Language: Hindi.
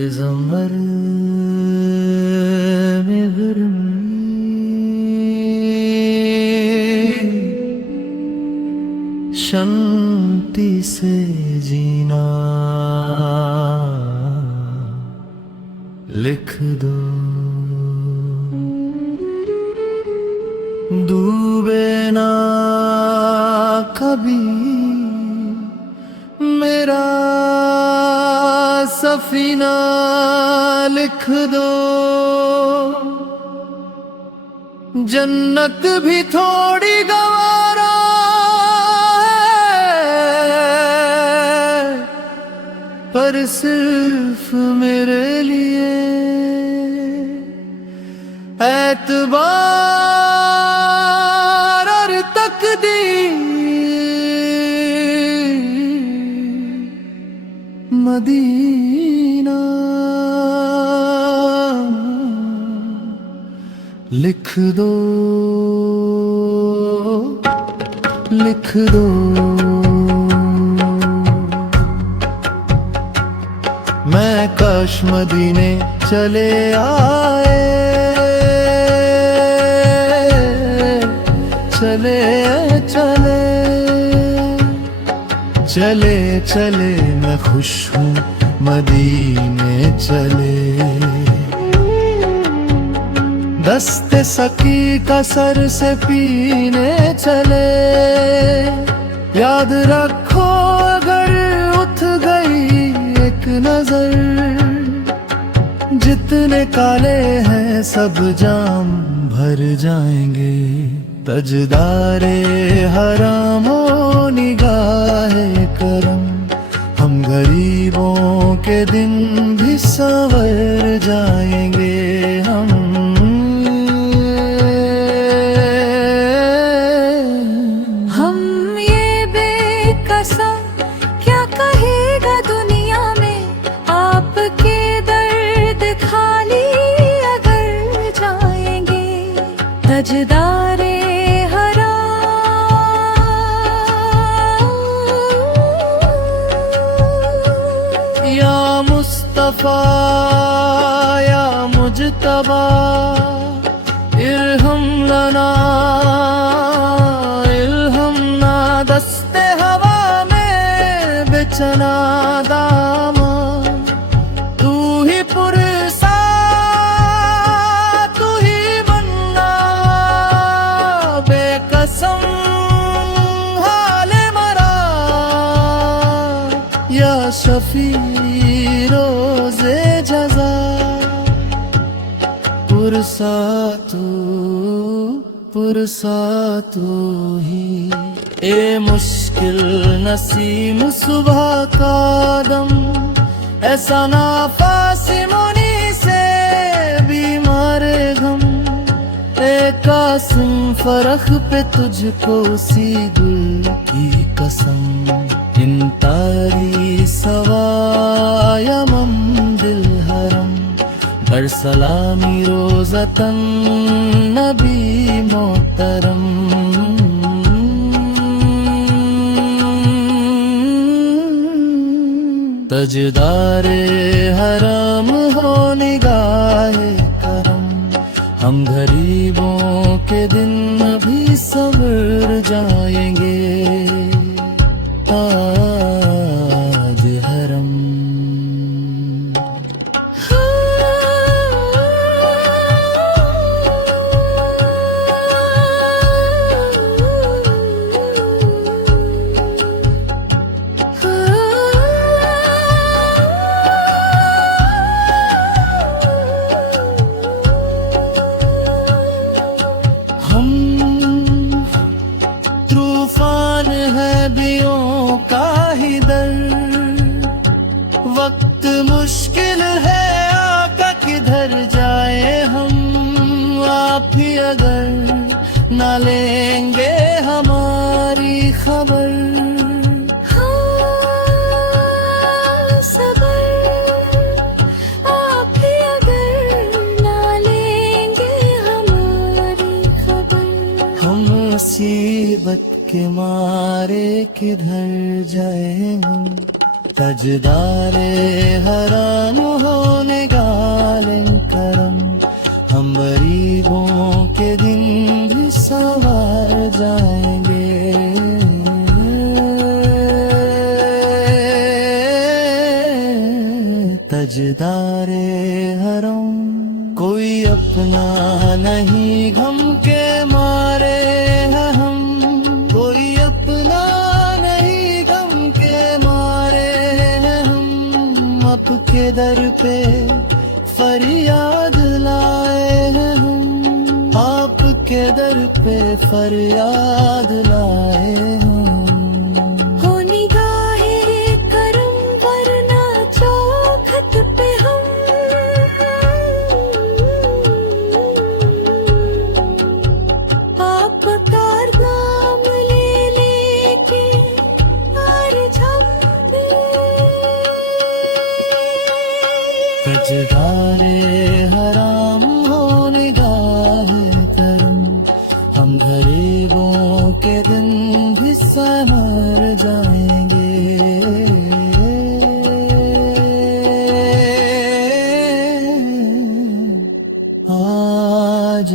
पैगंबर में शांति से जीना लिख दो। डूबे ना कभी मेरा सफीना लिख दो। जन्नत भी थोड़ी गवारा है, पर सिर्फ मेरे लिए एतबार और तकदीर मदीना लिख दो, लिख दो। मैं काश मदीने चले आए, चले चले चले चले मैं खुश हूँ मदीने चले। दस्ते सकी का सर से पीने चले। याद रखो अगर उठ गई एक नजर, जितने काले हैं सब जाम भर जाएंगे। तजदारे हराम हो निगाहे करम, हम गरीबों के दिन भी संवर जाएंगे। हम ये बेकसम क्या कहेगा दुनिया में, आपके दर्द खाली अगर जाएंगे। तजदारे या मुस्तफा या मुजतबा इरहम लना इरहम ना। दस्ते हवा में बेचना दामा, तू ही पुरसा तू ही बनना। बेकसम हाले मरा या शफी रोज़े जज़ा। पुरसा तू ही ए मुश्किल नसीम सुबह का दम। ऐसा नाफासी मुनी से बीमार गम। ए कासिम फरख पे तुझको सी दिल की कसम। इन तारी सवाया दिल हरम, बर सलामी रोज़तन नबी मोहतरम। तजदारे हराम हो निगाहे करम, हम गरीबों के दिन भी सवर जाएंगे। ताज हरम वक्त मुश्किल है आका किधर जाए हम। आप ही अगर ना लेंगे हमारी खबर। आप ही अगर ना लेंगे हमारी खबर। हम मुसीबत के मारे किधर जाए हम। तजदारे हराम हो आपके दर पे फरियाद लाए हैं हम, आपके दर पे फरियाद लाए हम। हो निगाहे करम वरना चौखट पे हम, आपका नाम ले लेके हार जाते। कजदारे हराम हो निगाहे करम, हम गरीबों के दिन भी संवर जाएंगे। आज